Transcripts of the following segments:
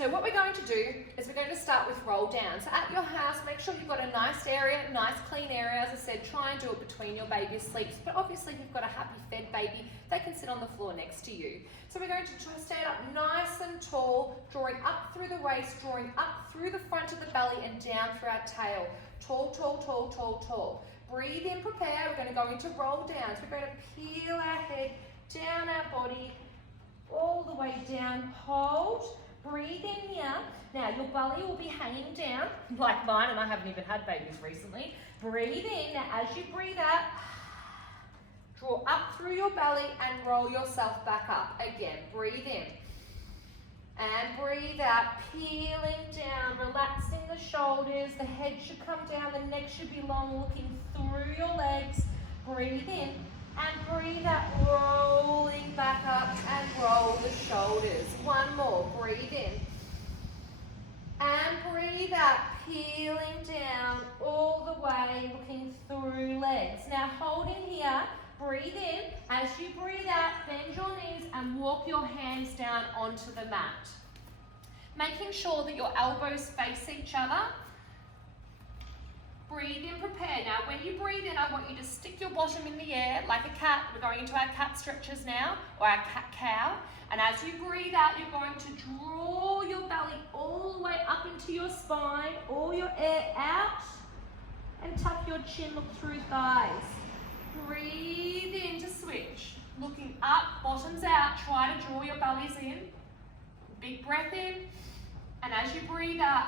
So what we're going to do is we're going to start with roll down. So at your house, make sure you've got a nice area, nice clean area. As I said, try and do it between your baby's sleeps. But obviously, if you've got a happy fed baby, they can sit on the floor next to you. So we're going to try to stand up nice and tall, drawing up through the waist, drawing up through the front of the belly and down through our tail. Tall, tall, tall, tall, tall. Breathe in, prepare. We're going to go into roll down. So we're going to peel our head down our body, all the way down. Hold. Breathe in here. Now your belly will be hanging down like mine, and I haven't even had babies recently. Breathe in. Now as you breathe out, draw up through your belly and roll yourself back up. Again, breathe in. And breathe out, peeling down, relaxing the shoulders. The head should come down, the neck should be long, looking through your legs. Breathe in. And breathe out, rolling back up and roll the shoulders. One more, breathe in. And breathe out, peeling down all the way, looking through legs. Now hold in here, breathe in. As you breathe out, bend your knees and walk your hands down onto the mat. Making sure that your elbows face each other. Breathe in, prepare. Now, when you breathe in, I want you to stick your bottom in the air like a cat. We're going into our cat stretches now, or our cat-cow. And as you breathe out, you're going to draw your belly all the way up into your spine, all your air out, and tuck your chin, look through thighs. Breathe in to switch. Looking up, bottoms out, try to draw your bellies in. Big breath in, and as you breathe out,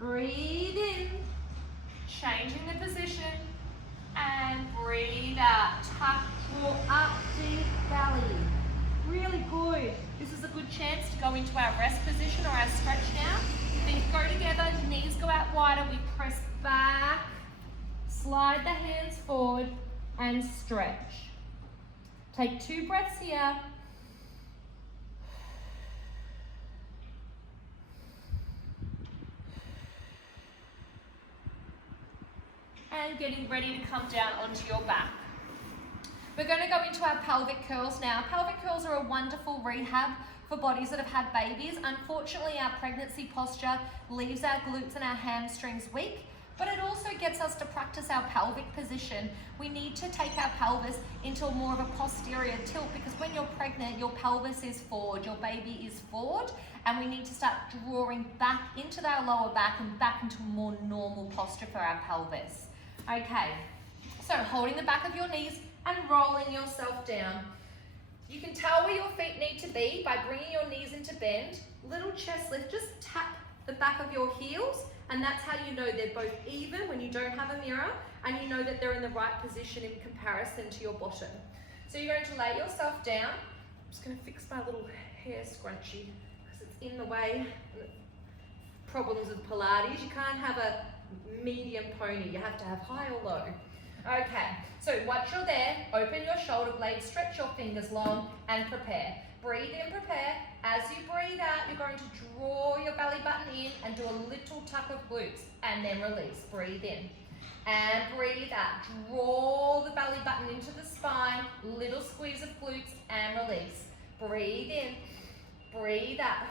breathe in, changing the position, and breathe out. Tuck, draw up, deep belly. Really good. This is a good chance to go into our rest position or our stretch now. Feet go together, knees go out wider, we press back, slide the hands forward, and stretch. Take 2 breaths here. And getting ready to come down onto your back. We're going to go into our pelvic curls now. Pelvic curls are a wonderful rehab for bodies that have had babies. Unfortunately, our pregnancy posture leaves our glutes and our hamstrings weak, but it also gets us to practice our pelvic position. We need to take our pelvis into more of a posterior tilt, because when you're pregnant, your pelvis is forward, your baby is forward, and we need to start drawing back into our lower back and back into a more normal posture for our pelvis. Okay, so holding the back of your knees and rolling yourself down. You can tell where your feet need to be by bringing your knees into bend. Little chest lift, just tap the back of your heels, and that's how you know they're both even when you don't have a mirror, and you know that they're in the right position in comparison to your bottom. So you're going to lay yourself down. I'm just going to fix my little hair scrunchie because it's in the way. Problems with Pilates, you can't have a medium pony, you have to have high or low. Okay, so once you're there, open your shoulder blades, stretch your fingers long, and prepare. Breathe in, prepare. As you breathe out, you're going to draw your belly button in and do a little tuck of glutes, and then release. Breathe in and breathe out. Draw the belly button into the spine, little squeeze of glutes, and release. Breathe in, breathe out.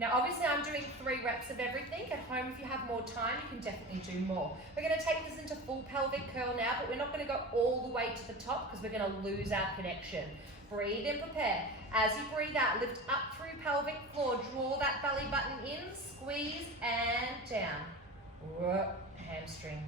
Now obviously I'm doing 3 reps of everything. At home, if you have more time, you can definitely do more. We're going to take this into full pelvic curl now, but we're not going to go all the way to the top because we're going to lose our connection. Breathe in, prepare. As you breathe out, lift up through pelvic floor, draw that belly button in, squeeze, and down. Hamstring.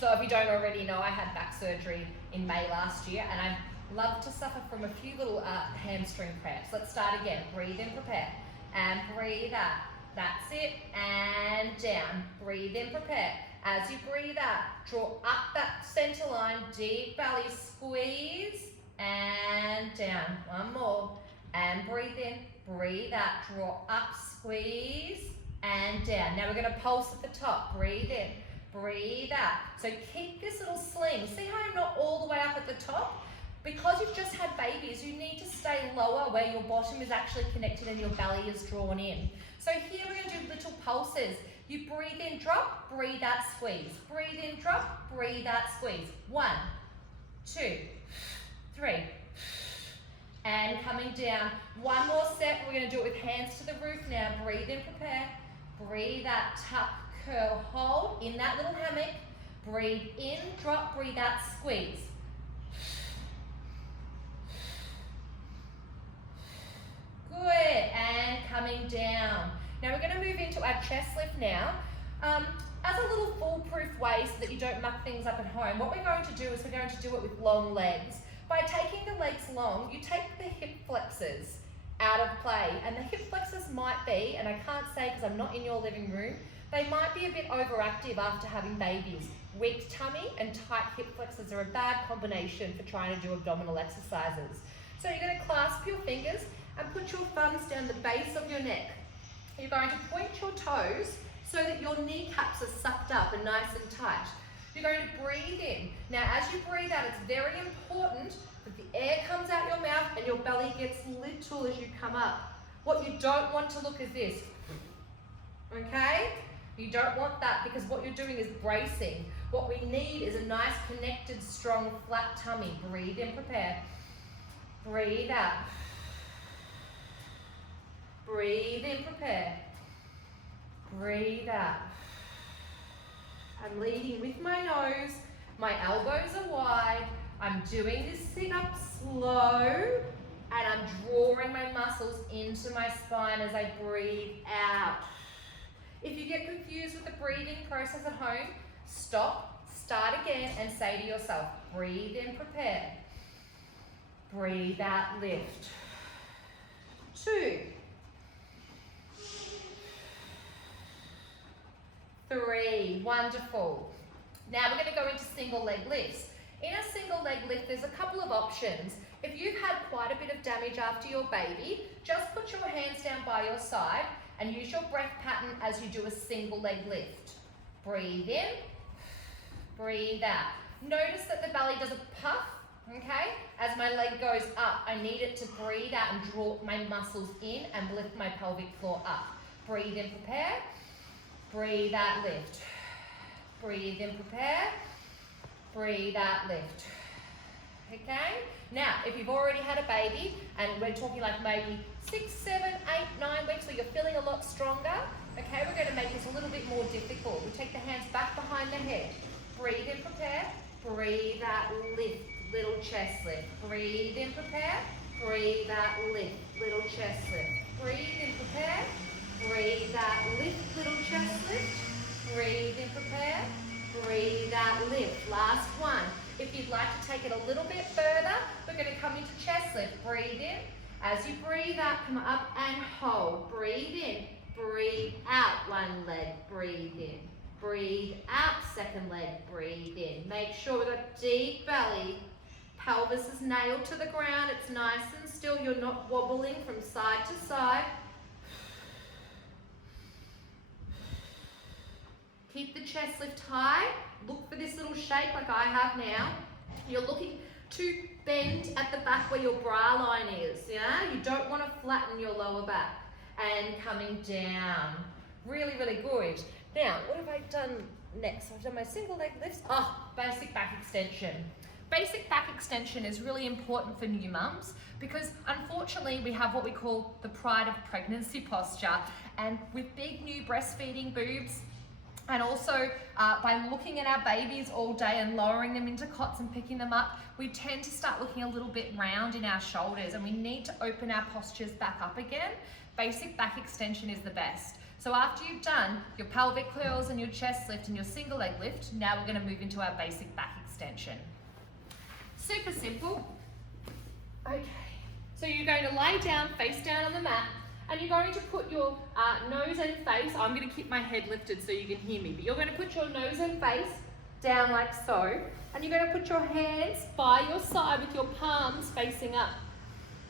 So if you don't already know, I had back surgery in May last year, and I love to suffer from a few little hamstring cramps. Let's start again. Breathe in, prepare, and breathe out. That's it, and down. Breathe in, prepare. As you breathe out, draw up that center line, deep belly, squeeze, and down. One more, and breathe in, breathe out, draw up, squeeze, and down. Now we're going to pulse at the top. Breathe in, breathe out. So keep this little sling. See how I'm not all the way up at the top? Because you've just had babies, you need to stay lower where your bottom is actually connected and your belly is drawn in. So here we're going to do little pulses. You breathe in, drop, breathe out, squeeze. Breathe in, drop, breathe out, squeeze. 1, 2, 3. And coming down. One more set. We're going to do it with hands to the roof now. Breathe in, prepare. Breathe out, tuck, curl, hold in that little hammock. Breathe in, drop, breathe out, squeeze. Good, and coming down. Now we're going to move into our chest lift now. As a little foolproof way so that you don't muck things up at home, what we're going to do is we're going to do it with long legs. By taking the legs long, you take the hip flexors out of play. And the hip flexors might be, and I can't say because I'm not in your living room, they might be a bit overactive after having babies. Weak tummy and tight hip flexors are a bad combination for trying to do abdominal exercises. So you're going to clasp your fingers and put your thumbs down the base of your neck. You're going to point your toes so that your kneecaps are sucked up and nice and tight. You're going to breathe in. Now as you breathe out, it's very important that the air comes out your mouth and your belly gets little as you come up. What you don't want to look is this, okay? You don't want that because what you're doing is bracing. What we need is a nice connected, strong, flat tummy. Breathe in, prepare. Breathe out. Breathe in, prepare. Breathe out. I'm leading with my nose. My elbows are wide. I'm doing this sit-up slow, and I'm drawing my muscles into my spine as I breathe out. If you get confused with the breathing process at home, stop, start again, and say to yourself, breathe in, prepare. Breathe out, lift. 2. 3, wonderful. Now we're going to go into single leg lifts. In a single leg lift, there's a couple of options. If you've had quite a bit of damage after your baby, just put your hands down by your side and use your breath pattern as you do a single leg lift. Breathe in, breathe out. Notice that the belly doesn't puff, okay? As my leg goes up, I need it to breathe out and draw my muscles in and lift my pelvic floor up. Breathe in, prepare. Breathe out, lift. Breathe in, prepare. Breathe out, lift. Okay? Now, if you've already had a baby, and we're talking like maybe 6, 7, 8, 9 weeks where you're feeling a lot stronger, okay, we're going to make this a little bit more difficult. We take the hands back behind the head. Breathe in, prepare. Breathe out, lift. Little chest lift. Breathe in, prepare. Breathe out, lift. Little chest lift. Breathe in, prepare. Breathe out, lift, little chest lift. Breathe in, prepare. Breathe out, lift. Last one. If you'd like to take it a little bit further, we're going to come into chest lift. Breathe in. As you breathe out, come up and hold. Breathe in. Breathe out, one leg. Breathe in. Breathe out, second leg. Breathe in. Make sure we've got deep belly. Pelvis is nailed to the ground. It's nice and still. You're not wobbling from side to side. Keep the chest lift high. Look for this little shape like I have now. You're looking to bend at the back where your bra line is. Yeah? You don't want to flatten your lower back. And coming down. Really, really good. Now, what have I done next? I've done my single leg lifts. Oh, basic back extension. Basic back extension is really important for new mums because unfortunately we have what we call the pride of pregnancy posture, and with big new breastfeeding boobs, and also by looking at our babies all day and lowering them into cots and picking them up, we tend to start looking a little bit round in our shoulders, and we need to open our postures back up again. Basic back extension is the best. So after you've done your pelvic curls and your chest lift and your single leg lift, now we're going to move into our basic back extension. Super simple. Okay, so you're going to lay down, face down on the mat, and you're going to put your nose and face, I'm going to keep my head lifted so you can hear me, but you're going to put your nose and face down like so, and you're going to put your hands by your side with your palms facing up.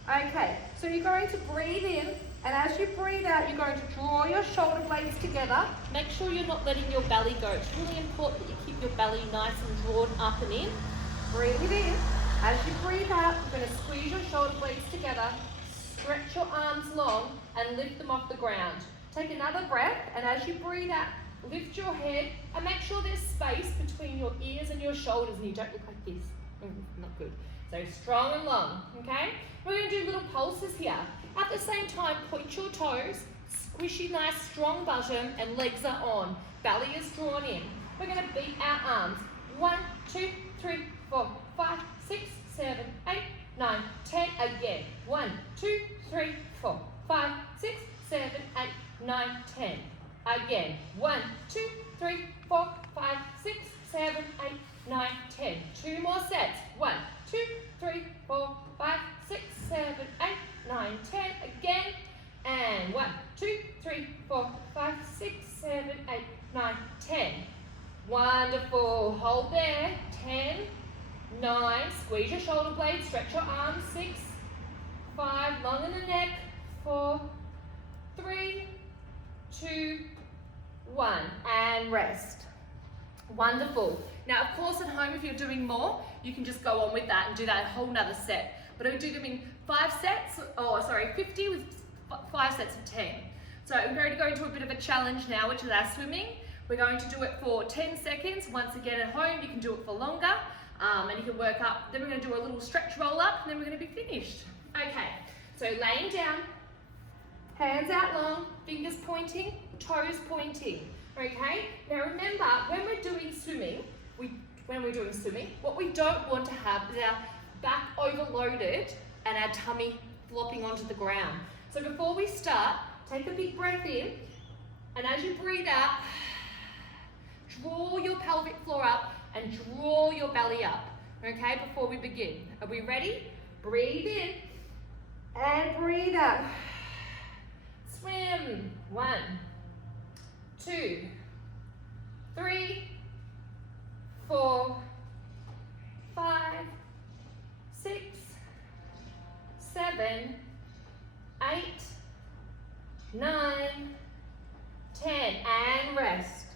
Okay, so you're going to breathe in, and as you breathe out, you're going to draw your shoulder blades together. Make sure you're not letting your belly go. It's really important that you keep your belly nice and drawn up and in. Breathe in. As you breathe out, you're going to squeeze your shoulder blades together, stretch your arms long, and lift them off the ground. Take another breath, and as you breathe out, lift your head, and make sure there's space between your ears and your shoulders, and you don't look like this. Not good. So strong and long, okay? We're going to do little pulses here. At the same time, point your toes, squishy, nice, strong bottom, and legs are on. Belly is drawn in. We're going to beat our arms. 1, 2, 3, 4, 5, 6, 7, 8, 9, 10. Again. 1, 2, 3, 4, 5, 6, 7, 8, 9, 10. Again. 1, 2, 3, 4, 5, 6, 7, 8, 9, 10. 2 more sets. 1, 2, 3, 4, 5, 6, 7, 8, 9, 10. Again. And 1, 2, 3, 4, 5, 6, 7, 8, 9, 10. Wonderful. Hold there. 10, 9. Squeeze your shoulder blades. Stretch your arms. 6, 5. Long in the neck. 4, 3, 2, 1. And rest. Wonderful. Now, of course, at home, if you're doing more, you can just go on with that and do that whole nother set. But I would do them in 50 with 5 sets of 10. So we're going to go into a bit of a challenge now, which is our swimming. We're going to do it for 10 seconds. Once again at home, you can do it for longer, and you can work up. Then we're going to do a little stretch roll up, and then we're going to be finished. Okay, so laying down, hands out long, fingers pointing, toes pointing. Okay, now remember, when we're doing swimming, what we don't want to have is our back overloaded and our tummy flopping onto the ground. So before we start, take a big breath in, and as you breathe out, draw your pelvic floor up and draw your belly up, okay, before we begin. Are we ready? Breathe in and breathe out. Swim. 1, 2, 3, 4, 5, 6, 7, 8, 9, 10, and rest.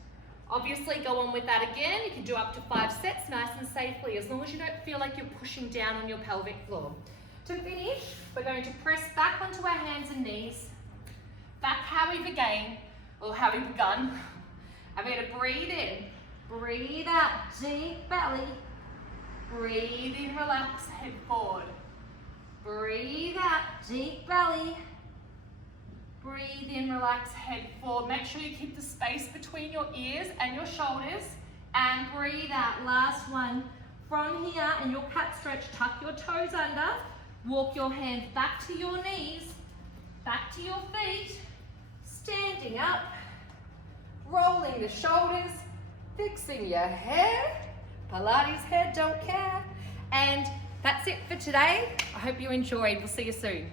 Obviously, go on with that again. You can do up to 5 sets nice and safely, as long as you don't feel like you're pushing down on your pelvic floor. To finish, we're going to press back onto our hands and knees, back how we've begun. I'm going to breathe in, breathe out, deep belly. Breathe in, relax, head forward. Breathe out, deep belly. Breathe in, relax, head forward. Make sure you keep the space between your ears and your shoulders. And breathe out. Last one. From here, in your cat stretch, tuck your toes under. Walk your hands back to your knees, back to your feet. Standing up. Rolling the shoulders. Fixing your hair. Pilates head, don't care. And that's it for today. I hope you enjoyed. We'll see you soon.